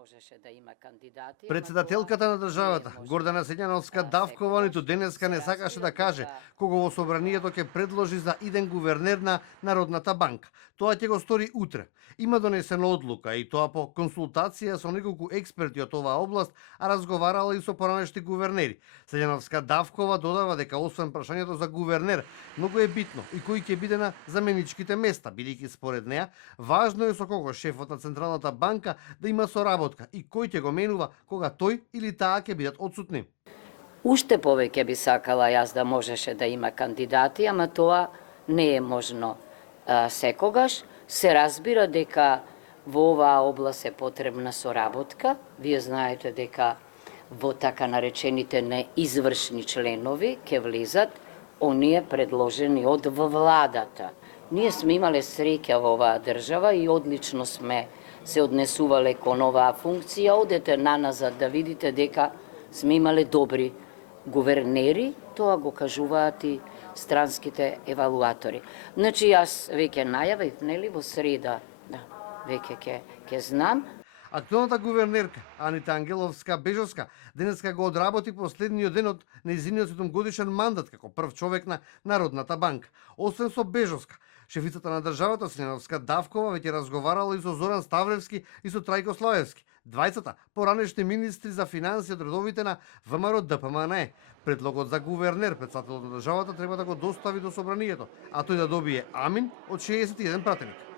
можеше да има кандидати. Председателката на државата, Гордана Силјановска-Давкова, ниту денеска не сакаше да каже кого во собранието ќе предложи за иден гувернер на Народната банка. Тоа ќе го стори утре. Има донесена одлука и тоа по консултација со неколку експерти од оваа област, а разговарала и со поранешни гувернери. Силјановска-Давкова додава дека освен прашањето за гувернер, многу е битно и кој ќе биде на заменичките места, бидејќи според неа важно е со кого шефот на Централната банка да има соработка и кој ќе го менува кога тој или таа ќе бидат отсутни. Уште повеќе би сакала јас да можеше да има кандидати, ама тоа не е можно секогаш. Се разбира дека во оваа област е потребна соработка. Вие знаете дека во така наречените неизвршни членови ќе влизат оние предложени од владата. Ние сме имале среќа во оваа држава и одлично сме се однесувале кон оваа функција. Одете наназад да видите дека сме имале добри гувернери, тоа го кажуваат и странските евалуатори. Значи јас веќе најавив, нели, во среда, веќе ќе знам. Актуелната гувернерка Анита Ангеловска-Бежовска денеска го одработи последниот ден од нејзиниот 7-годишен мандат како прв човек на Народната банка. Освен со Бежовска, шефицата на државата Силјановска-Давкова веќе разговарала и со Зоран Ставлевски и со Трајко Славевски, двајцата поранешни министри за финансии од редовите на ВМРО-ДПМНЕ. Предлогот за гувернер председателот на државата треба да го достави до собранието, а тој да добие амин од 61 пратеник.